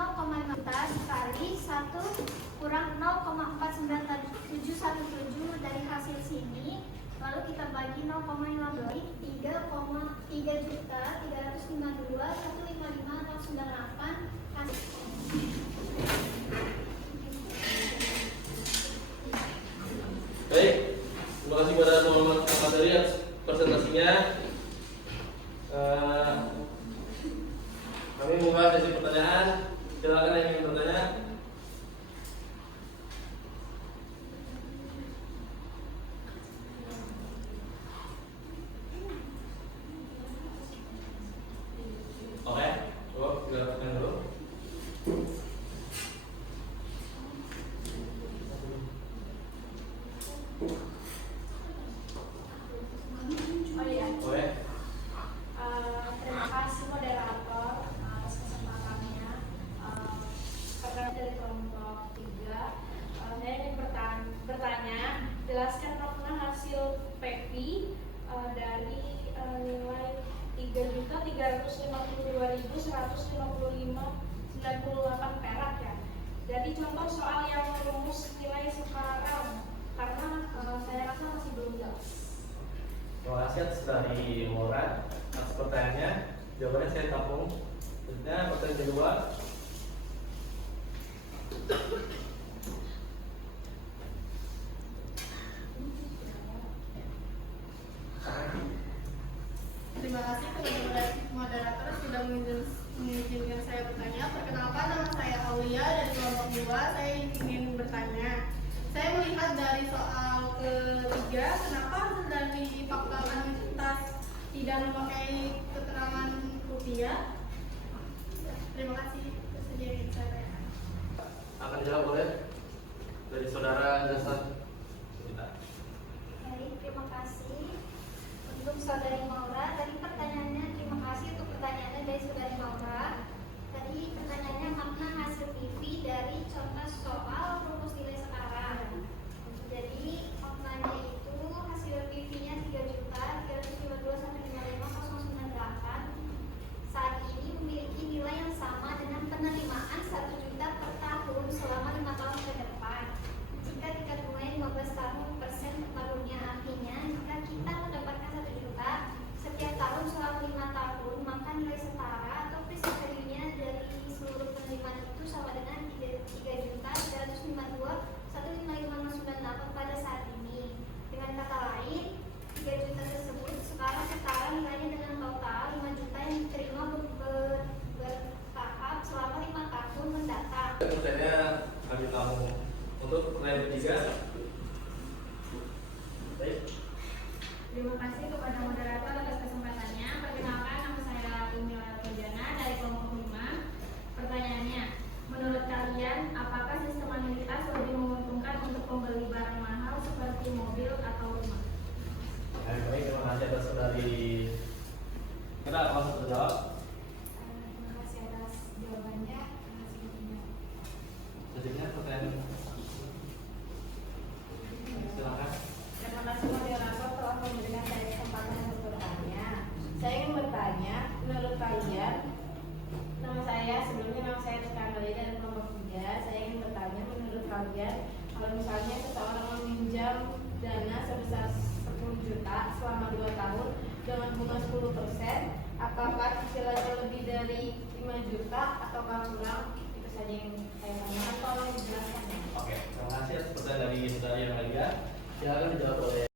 0,5 juta dikali 1 kurang 0,491717 dari hasil sini. Lalu kita bagi 0,15 3 juta 352 155 098 hasil. Baik, terima kasih kepada teman-teman materi atas presentasinya. Kami membuka sesi pertanyaan. Silakan yang ingin bertanya. Oke, coba silakan dulu. Oh iya. Oke. Terima kasih moderator atas kesempatannya. Pertanyaan dari kelompok 3. Saya ingin bertanya, jelaskan makna hasil PV dari nilai 3.352.155,98 perak ya. Jadi contoh soal yang rumus nilai sekarang, karena saya rasa masih belum jelas. Terima kasih atas dari Maura atas pertanyaannya. Jawabannya saya tampung. Selanjutnya pertanyaan kedua. Terima kasih kepada moderator sudah mengizinkan saya bertanya. Perkenalkan, nama saya Aulia dari kelompok 2. Saya ingin bertanya. Saya melihat dari soal ketiga, kenapa hasil dari fakta anuitas tidak memakai keterangan rupiah? Terima kasih. Itu saja yang saya tanyakan. Akan dijawab oleh dari saudara Jasa. Baik, terima kasih untuk saudari Maura. Tadi pertanyaannya, terima kasih untuk pertanyaannya dari saudari Maura. Tadi pertanyaannya makna hasil PV dari contoh soal rumus nilai sekarang. Jadi maknanya itu hasil PV-nya 3.352.155,098 saat ini memiliki nilai yang sama dengan penerimaan 1 juta per tahun selama 5 tahun ke depan. Jika tingkat bunganya 15 tahun persen per tahunnya, artinya jika kita mendapatkan 1 juta setiap tahun selama 5 tahun, maka nilai setara atau present value-nya dari seluruh penerimaan itu sama dengan 3.352.155,098 pada saat ini. Dengan kata lain, 3 juta tersebut sekarang setara nilainya dengan total 5 juta yang diterima bertahap selama 5 tahun mendatang. Pertanyaannya kami tamu untuk pertanyaan ketiga. Baik. Terima kasih kepada moderator atas kesempatannya. Perkenalkan, nama saya Umi Laljana dari kelompok 5. Pertanyaannya, menurut kalian apakah sistem anuitas lebih menguntungkan untuk pembeli barang mahal seperti mobil atau rumah? Baik, terima kasih atas dari kita langsung terjawab. Terima kasih atas jawabannya. Selanjutnya pertanyaan. Silakan. Terima kasih moderator telah memberikan saya kesempatan untuk bertanya. Saya ingin bertanya, menurut kalian, sebelumnya nama saya Tukandali dari kelompok 3. Saya ingin bertanya, menurut kalian, kalau misalnya seseorang meminjam dana sebesar 10 juta selama 2 tahun dengan bunga 10%, apakah cicilannya lebih dari 5 juta atau kurang? Itu saja yang saya tanyakan. Tolong dijelaskan. Oke, terima kasih atas pertanyaan dari saudari yang lainnya. Silakan dijawab oleh